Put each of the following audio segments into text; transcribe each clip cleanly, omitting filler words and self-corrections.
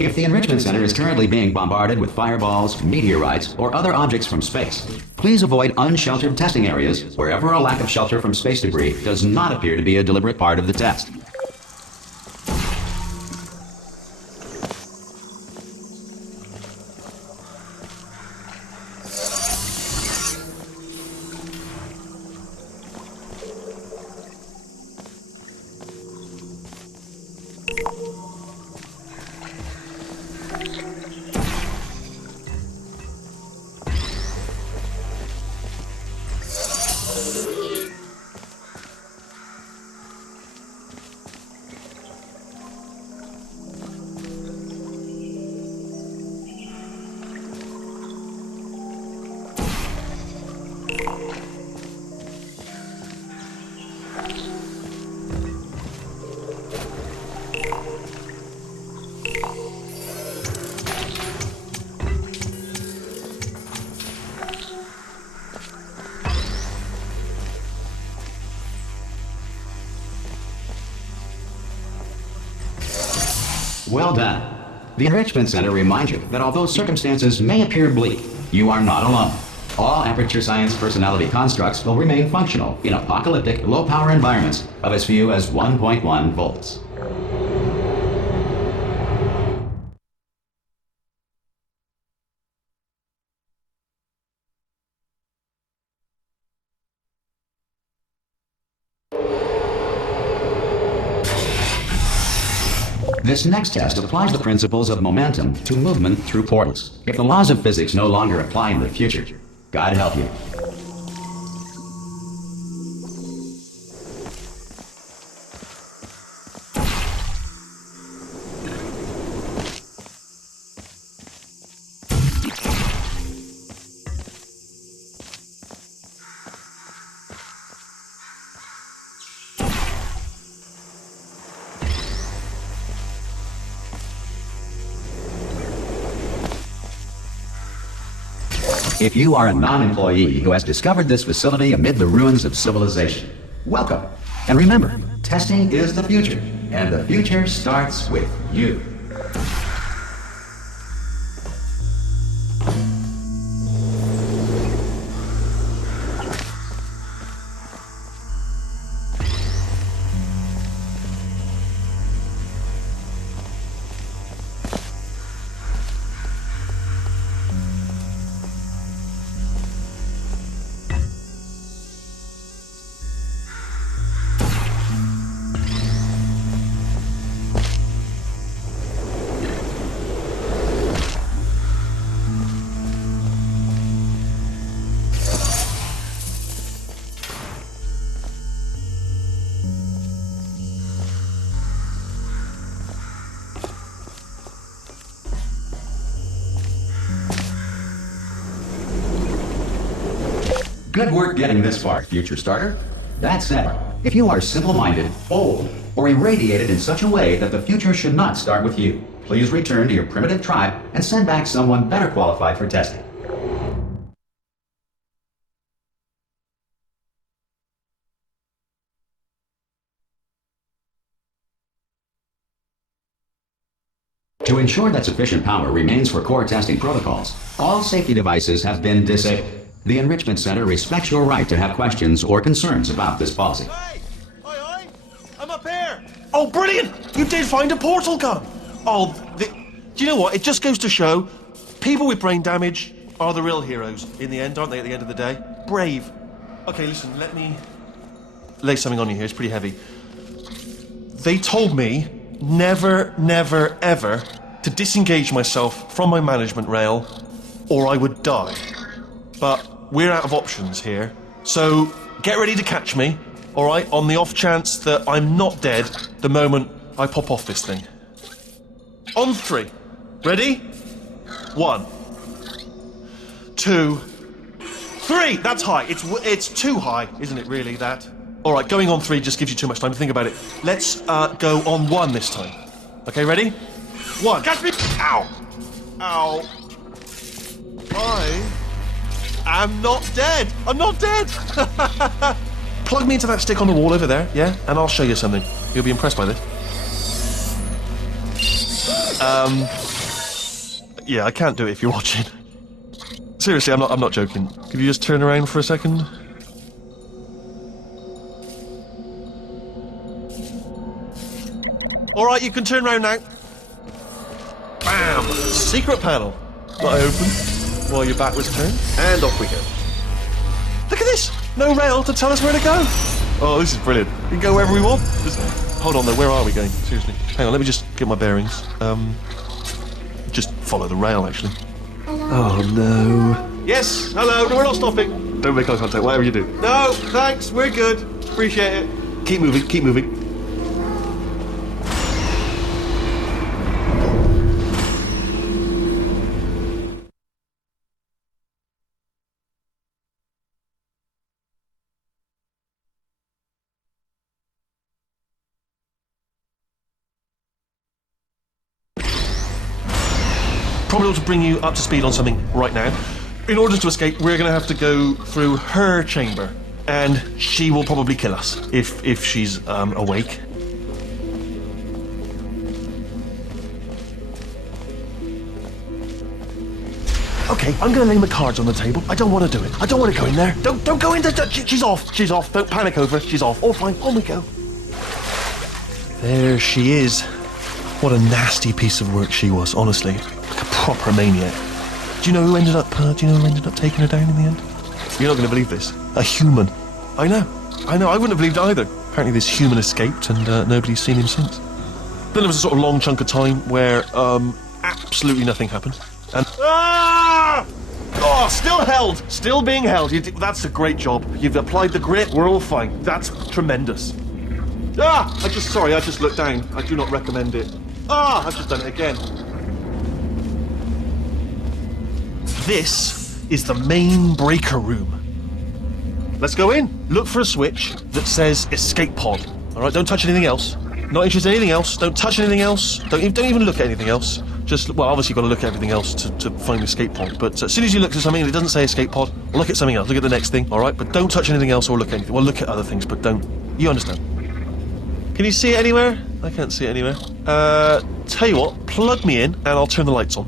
If the Enrichment Center is currently being bombarded with fireballs, meteorites, or other objects from space, please avoid unsheltered testing areas wherever a lack of shelter from space debris does not appear to be a deliberate part of the test. Well done. The Enrichment Center reminds you that although circumstances may appear bleak, you are not alone. All Aperture Science personality constructs will remain functional in apocalyptic, low-power environments of as few as 1.1 volts. This next test applies the principles of momentum to movement through portals. If the laws of physics no longer apply in the future, God help you. If you are a non-employee who has discovered this facility amid the ruins of civilization, welcome. And remember, testing is the future, and the future starts with you. Good work getting this far, future starter. That said, if you are simple-minded, old, or irradiated in such a way that the future should not start with you, please return to your primitive tribe and send back someone better qualified for testing. To ensure that sufficient power remains for core testing protocols, all safety devices have been disabled. The Enrichment Center respects your right to have questions or concerns about this policy. Hey! Hi! I'm up here! Oh, brilliant! You did find a portal gun! Oh, do you know what? It just goes to show, people with brain damage are the real heroes in the end, aren't they, at the end of the day? Brave. Okay, listen, let me lay something on you here. It's pretty heavy. They told me never, never, ever to disengage myself from my management rail or I would die. But we're out of options here, so get ready to catch me, all right, on the off chance that I'm not dead the moment I pop off this thing. On 3. Ready? 1, 2, 3. That's high. It's too high, isn't it, really, that? All right, going on 3 just gives you too much time to think about it. Let's go on 1 this time. Okay, ready? 1. Catch me! Ow! Ow. I'm not dead! I'm not dead! Plug me into that stick on the wall over there, yeah? And I'll show you something. You'll be impressed by this. Yeah, I can't do it if you're watching. Seriously, I'm not joking. Could you just turn around for a second? Alright, you can turn around now. Bam! Secret panel. That I opened while your back was turned. And off we go. Look at this! No rail to tell us where to go. Oh, this is brilliant. We can go wherever we want. Just, hold on though, where are we going? Seriously. Hang on, let me just get my bearings. Just follow the rail, actually. Oh no. Yes, hello, no, we're not stopping. Don't make eye contact, whatever you do. No, thanks, we're good. Appreciate it. Keep moving, keep moving. Probably ought to bring you up to speed on something right now. In order to escape, we're going to have to go through her chamber, and she will probably kill us if she's awake. Okay, I'm going to lay my cards on the table. I don't want to do it. I don't want to go in there. Don't go in there. She's off. She's off. Don't panic over. She's off. All fine. On we go. There she is. What a nasty piece of work she was, honestly. Like a proper maniac. Do you know who ended up taking her down in the end? You're not going to believe this. A human. I know. I wouldn't have believed it either. Apparently this human escaped and nobody's seen him since. Then there was a sort of long chunk of time where absolutely nothing happened. And oh, still held. Still being held. That's a great job. You've applied the grit. We're all fine. That's tremendous. I just looked down. I do not recommend it. I've just done it again. This is the main breaker room. Let's go in. Look for a switch that says escape pod. All right, don't touch anything else. Not interested in anything else. Don't touch anything else. Don't even look at anything else. Just, well, obviously you've got to look at everything else to find the escape pod. But as soon as you look at something and it doesn't say escape pod, look at something else. Look at the next thing, all right? But don't touch anything else or look at anything. Well, look at other things, but don't. You understand? Can you see it anywhere? I can't see it anywhere. Tell you what, plug me in and I'll turn the lights on.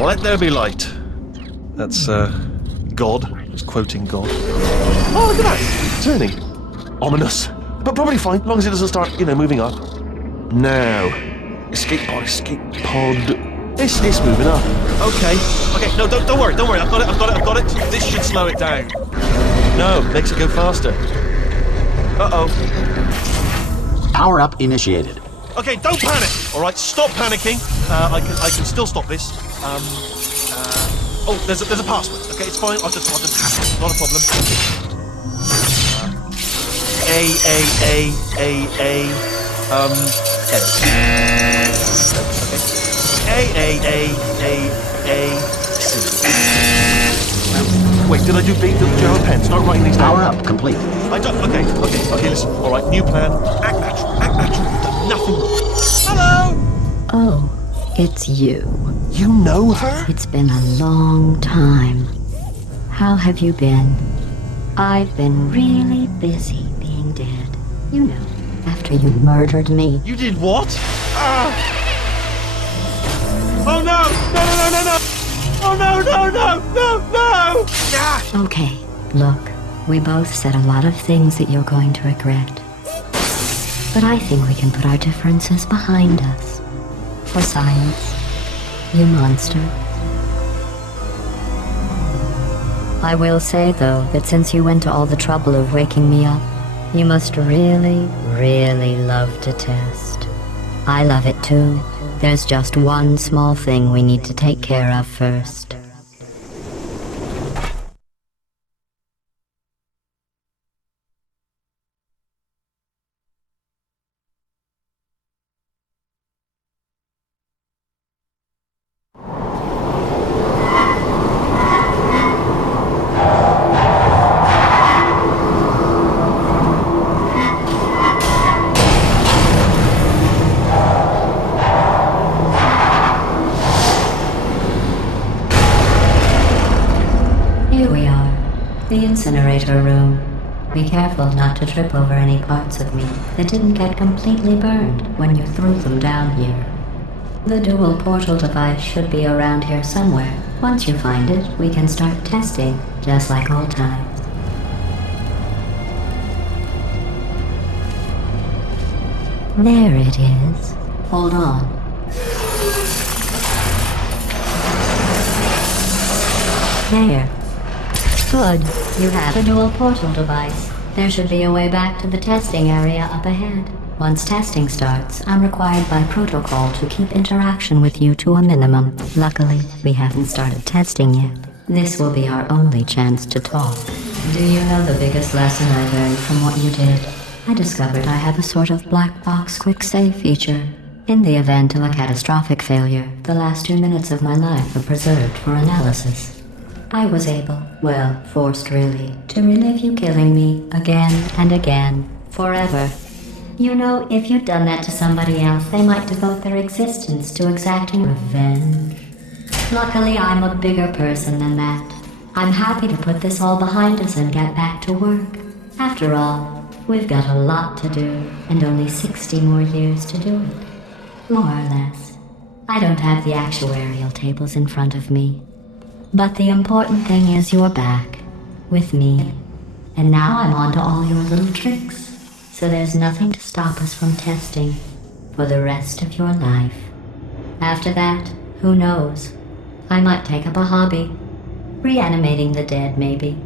Let there be light. That's, God. Just quoting God. Oh, look at that! Turning. Ominous. But probably fine, as long as it doesn't start, moving up. Now. Escape pod. It's moving up. Okay, no, don't worry. I've got it. This should slow it down. No, makes it go faster. Uh-oh. Power up initiated. Okay, don't panic. All right, stop panicking. I can still stop this. Oh, there's a password. Okay, it's fine. I'll just hack it. Not a problem. Wait, did I do B? Do you have a pen? Start writing these down. Power up complete. I don't. Okay, listen. All right, new plan. Act natural. You've done nothing wrong. Hello! Oh, it's you. You know her? It's been a long time. How have you been? I've been really busy being dead. You know, after you murdered me. You did what? Oh no! No! Oh no! Okay, look, we both said a lot of things that you're going to regret. But I think we can put our differences behind us. For science, you monster. I will say, though, that since you went to all the trouble of waking me up, you must really, really love to test. I love it too. There's just one small thing we need to take care of first. The incinerator room. Be careful not to trip over any parts of me that didn't get completely burned when you threw them down here. The dual portal device should be around here somewhere. Once you find it, we can start testing, just like old times. There it is. Hold on. There. Good. You have a dual portal device. There should be a way back to the testing area up ahead. Once testing starts, I'm required by protocol to keep interaction with you to a minimum. Luckily, we haven't started testing yet. This will be our only chance to talk. Do you know the biggest lesson I learned from what you did? I discovered I have a sort of black box quick save feature. In the event of a catastrophic failure, the last 2 minutes of my life are preserved for analysis. I was able, well, forced really, to relive you killing me again and again, forever. You know, if you'd done that to somebody else, they might devote their existence to exacting revenge. Luckily, I'm a bigger person than that. I'm happy to put this all behind us and get back to work. After all, we've got a lot to do, and only 60 more years to do it. More or less. I don't have the actuarial tables in front of me. But the important thing is you're back, with me. And now I'm on to all your little tricks. So there's nothing to stop us from testing for the rest of your life. After that, who knows? I might take up a hobby. Reanimating the dead, maybe.